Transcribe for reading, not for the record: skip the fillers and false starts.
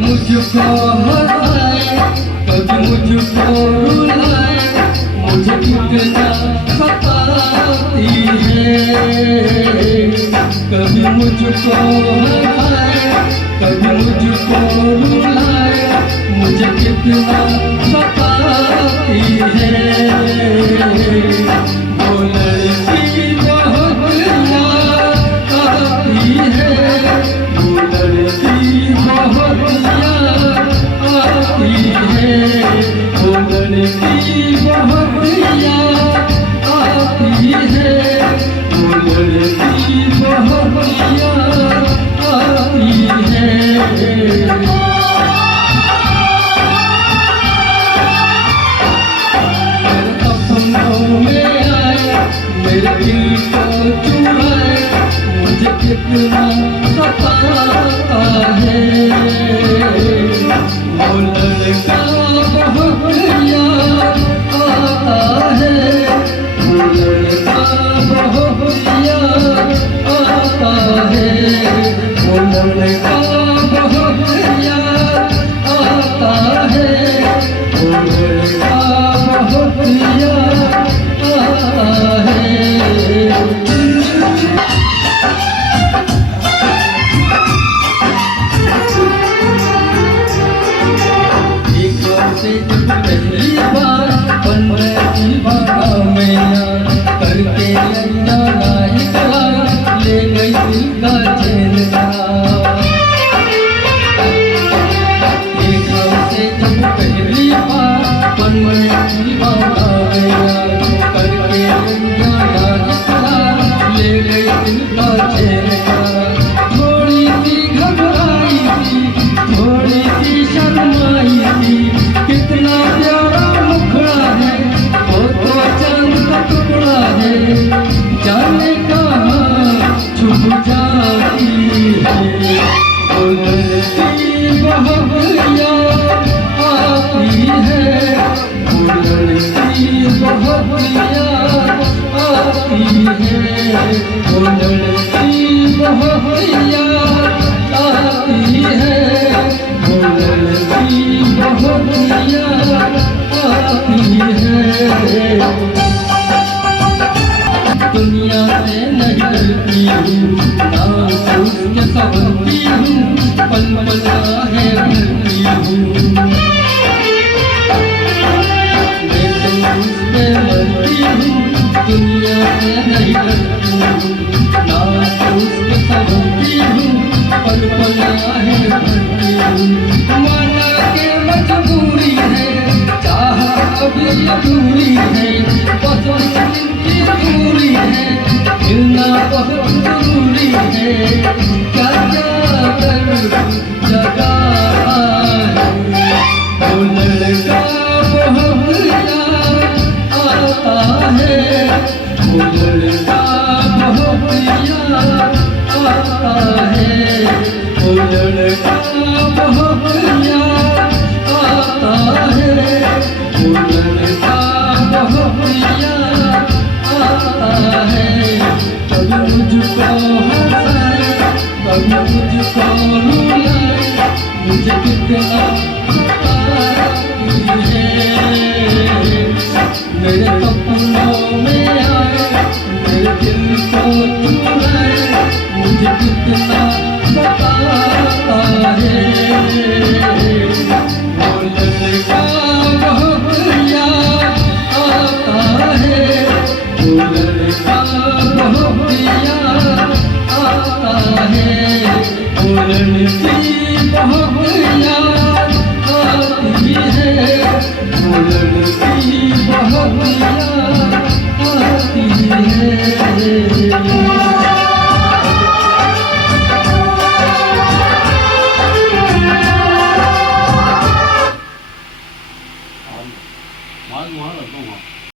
मुझको हंसाए, कभी मुझको रुलाए, मुझे कितना सताती है। कभी मुझको हंसाए, कभी मुझको रुलाए, मुझे कितना सताती है। वो लड़की बहुत याद आती है, वो लड़की बहुत आती है, वो लड़की बहुत याद आती है, वो लड़की बहुत याद आती है। मेरे सपनों में आए, मेरे दिल को चुराए, मुझे कितना सताता है। वो लड़का बहुत याद आता है, वो लड़का बहुत याद आता है, वो लड़का बहुत याद आता है, वो लड़का बहुत याद आता है। पहली बार करके अनजाना इकरार ले गई दिल का चैन। एक हमसे जब पहली बार करके अनजाना इकरार ले गई दिल का चैन। थोड़ी सी घबराई थी, थोड़ी सी शर्माई थी, कितना प्यारा मुखड़ा है, वो तो चांद का टुकड़ा है, जाने कहाँ छुप जाती है। वो लड़की बहुत याद आती है, वो लड़की बहुत याद आती है, वो लड़की बहुत याद आती है, वो लड़की बहुत याद आती है। दुनिया से नहीं डरती हूँ, ना उसके संभलती हूँ, पल पल है भरती हूँ। मैं तो उससे मरती हूँ, दुनिया से नहीं डरती हूँ, ना उसके संभलती हूँ, पल पल है भरती हूँ। माना के मजबूरी है, चाह अभी अधूरी है, बस की दूरी है, मिलना बहुत जरूरी है। क्या क्या कर जगा है, वो लड़का बहुत याद आता है, वो लड़का बहुत याद आता है, वो लड़का बहुत याद आता है, वो लड़का बहुत याद आता है। कभी मुझको हंसाए, कभी मुझको रुलाए, मुझे कितना